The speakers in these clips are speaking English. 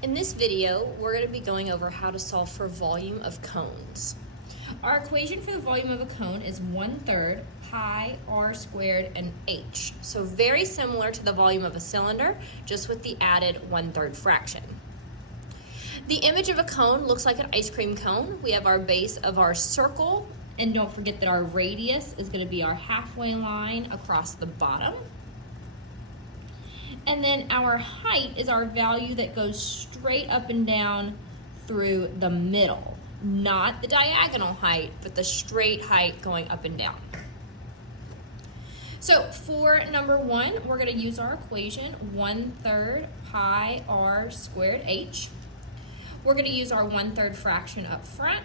In this video, we're going to be going over how to solve for volume of cones. Our equation for the volume of a cone is 1/3 pi r squared and h. So very similar to the volume of a cylinder, just with the added 1/3 fraction. The image of a cone looks like an ice cream cone. We have our base of our circle. And don't forget that our radius is going to be our halfway line across the bottom. And then our height is our value that goes straight up and down through the middle. Not the diagonal height, but the straight height going up and down. So for number 1, we're going to use our equation 1/3 pi r squared h. We're going to use our 1/3 fraction up front.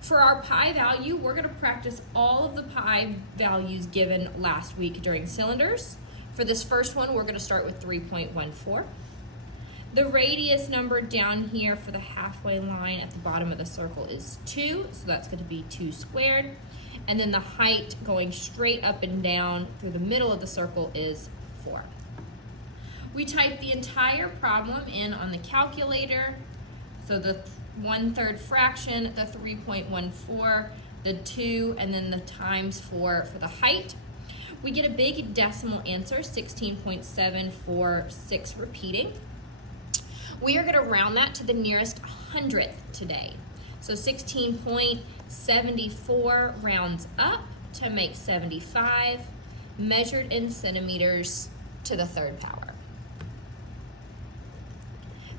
For our pi value, we're going to practice all of the pi values given last week during cylinders. For this first one, we're going to start with 3.14. The radius number down here for the halfway line at the bottom of the circle is 2, so that's going to be 2 squared. And then the height going straight up and down through the middle of the circle is 4. We type the entire problem in on the calculator. So the 1/3 fraction, the 3.14, the 2, and then the times 4 for the height. We get a big decimal answer, 16.746 repeating. We are going to round that to the nearest hundredth today. So 16.74 rounds up to make 75, measured in centimeters to the 3rd power.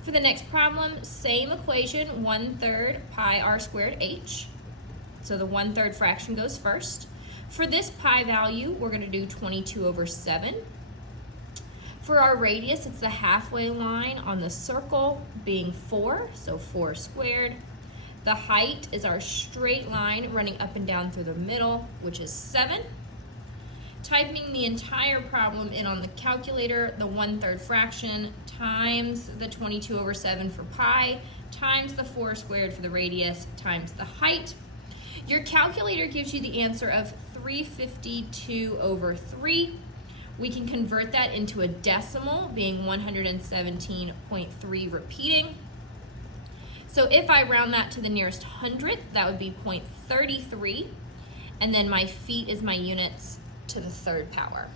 For the next problem, same equation, 1/3 pi r squared h. So the 1/3 fraction goes first. For this pi value, we're going to do 22/7. For our radius, it's the halfway line on the circle being 4, so 4 squared. The height is our straight line running up and down through the middle, which is 7. Typing the entire problem in on the calculator, the 1/3 fraction times the 22/7 for pi times the 4 squared for the radius times the height. Your calculator gives you the answer of 352/3. We can convert that into a decimal, being 117.3 repeating. So if I round that to the nearest hundredth, that would be 0.33. And then my feet is my units to the 3rd power.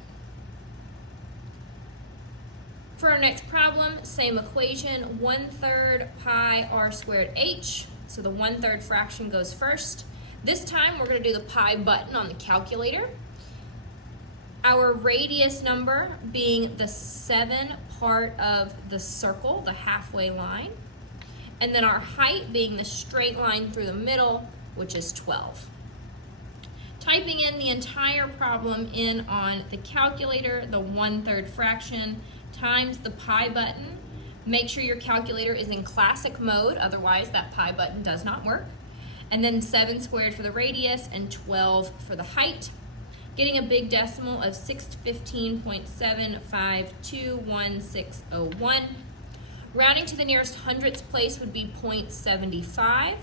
For our next problem, same equation, 1/3 pi r squared h. So the 1/3 fraction goes first. This time we're going to do the pi button on the calculator. Our radius number being the 7 part of the circle, the halfway line. And then our height being the straight line through the middle, which is 12. Typing in the entire problem in on the calculator, the 1/3 fraction times the pi button. Make sure your calculator is in classic mode, otherwise that pi button does not work. And then 7 squared for the radius and 12 for the height. Getting a big decimal of 615.7521601. Rounding to the nearest hundredths place would be 0.75.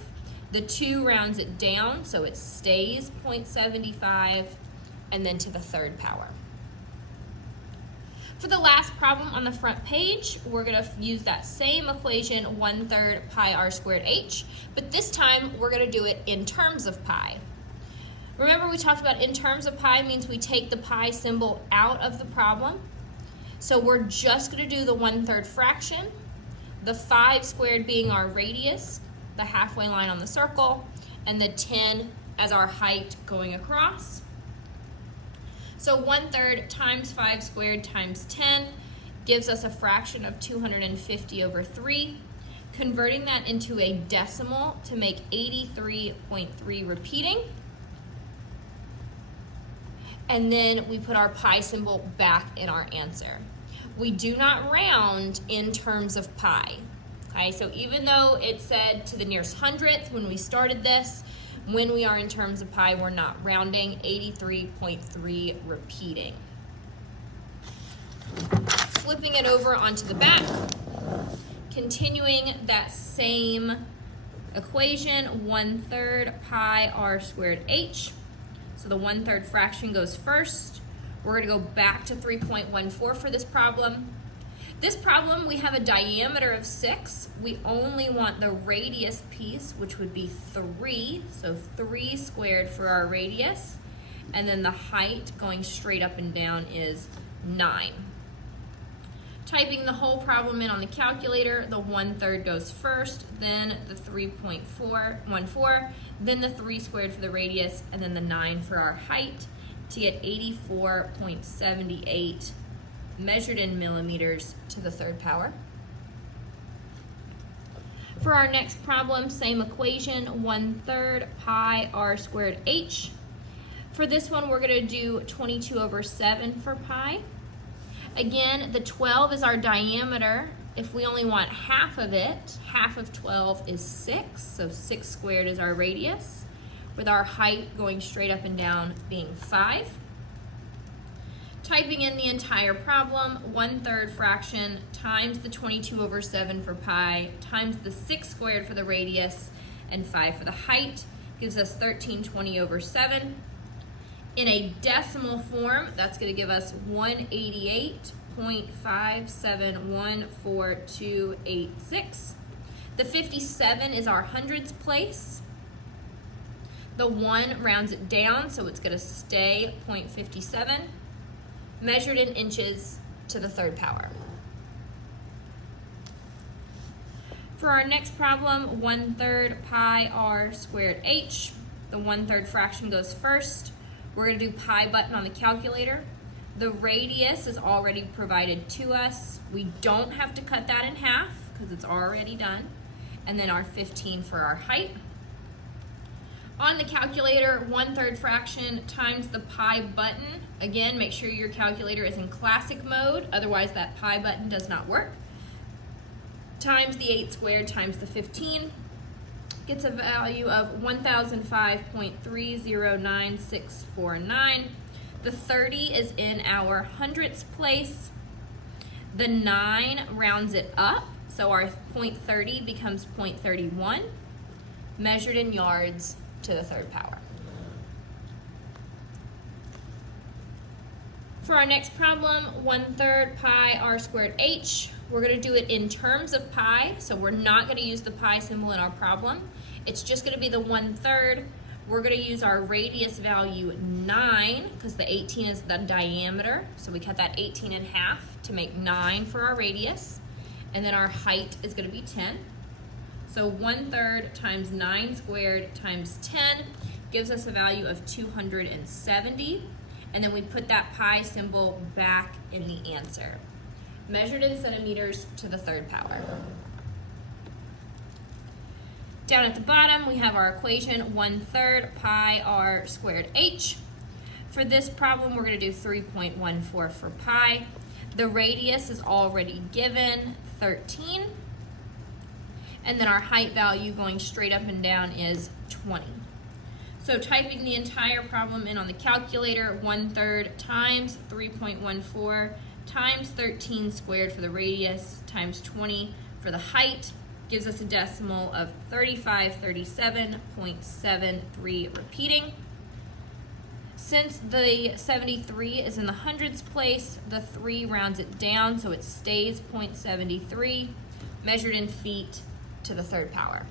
The 2 rounds it down, so it stays 0.75, and then to the 3rd power. For the last problem on the front page, we're going to use that same equation, 1/3 pi r squared h, but this time we're going to do it in terms of pi. Remember we talked about in terms of pi means we take the pi symbol out of the problem. So we're just going to do the 1/3 fraction, the 5 squared being our radius, the halfway line on the circle, and the 10 as our height going across. So 1/3 times 5 squared times 10 gives us a fraction of 250/3. Converting that into a decimal to make 83.3 repeating. And then we put our pi symbol back in our answer. We do not round in terms of pi. Okay, so even though it said to the nearest hundredth when we started this, when we are in terms of pi, we're not rounding, 83.3 repeating. Flipping it over onto the back, continuing that same equation, 1/3 pi r squared h. So the 1/3 fraction goes first. We're going to go back to 3.14 for this problem. This problem, we have a diameter of 6. We only want the radius piece, which would be 3. So 3 squared for our radius. And then the height going straight up and down is 9. Typing the whole problem in on the calculator, the 1/3 goes first, then the 3.414, then the 3 squared for the radius, and then the 9 for our height to get 84.78 measured in millimeters to the third power. For our next problem, same equation, 1/3 pi r squared h. For this one, we're going to do 22/7 for pi. Again, the 12 is our diameter. If we only want half of it, half of 12 is 6, so 6 squared is our radius, with our height going straight up and down being 5. Typing in the entire problem, 1/3 fraction times the 22/7 for pi times the 6 squared for the radius and 5 for the height gives us 1320/7. In a decimal form, that's going to give us 188.5714286. The 57 is our hundreds place. The 1 rounds it down, so it's going to stay 0.57. Measured in inches to the third power. For our next problem, 1/3 pi r squared h. The 1/3 fraction goes first. We're going to do pi button on the calculator. The radius is already provided to us. We don't have to cut that in half because it's already done. And then our 15 for our height. On the calculator, 1/3 fraction times the pi button. Again, make sure your calculator is in classic mode, otherwise that pi button does not work. Times the 8 squared times the 15 gets a value of 1005.309649. The 30 is in our hundredths place. The 9 rounds it up, so our 0.30 becomes 0.31, measured in yards to the third power. For our next problem, 1/3 pi r squared h. We're going to do it in terms of pi, so we're not going to use the pi symbol in our problem. It's just going to be the 1/3. We're going to use our radius value 9 because the 18 is the diameter, so we cut that 18 in half to make 9 for our radius, and then our height is going to be 10. So 1/3 times 9 squared times 10 gives us a value of 270, and then we put that pi symbol back in the answer. Measured in centimeters to the third power. Down at the bottom, we have our equation 1/3 pi r squared h. For this problem, we're going to do 3.14 for pi. The radius is already given, 13. And then our height value going straight up and down is 20. So typing the entire problem in on the calculator, 1/3 times 3.14 times 13 squared for the radius times 20 for the height gives us a decimal of 3537.73 repeating. Since the 73 is in the hundredths place, the 3 rounds it down so it stays 0.73, measured in feet to the third power.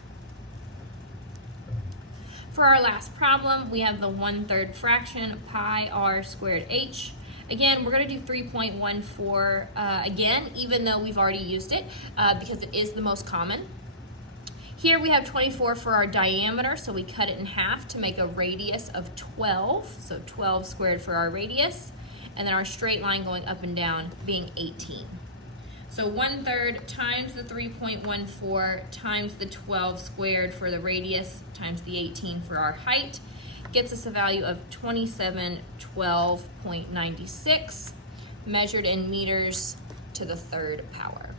For our last problem, we have the 1/3 fraction pi r squared h. Again, we're going to do 3.14 again, even though we've already used it, because it is the most common. Here we have 24 for our diameter, so we cut it in half to make a radius of 12, so 12 squared for our radius, and then our straight line going up and down being 18. So 1/3 times the 3.14 times the 12 squared for the radius times the 18 for our height gets us a value of 2712.96, measured in meters to the third power.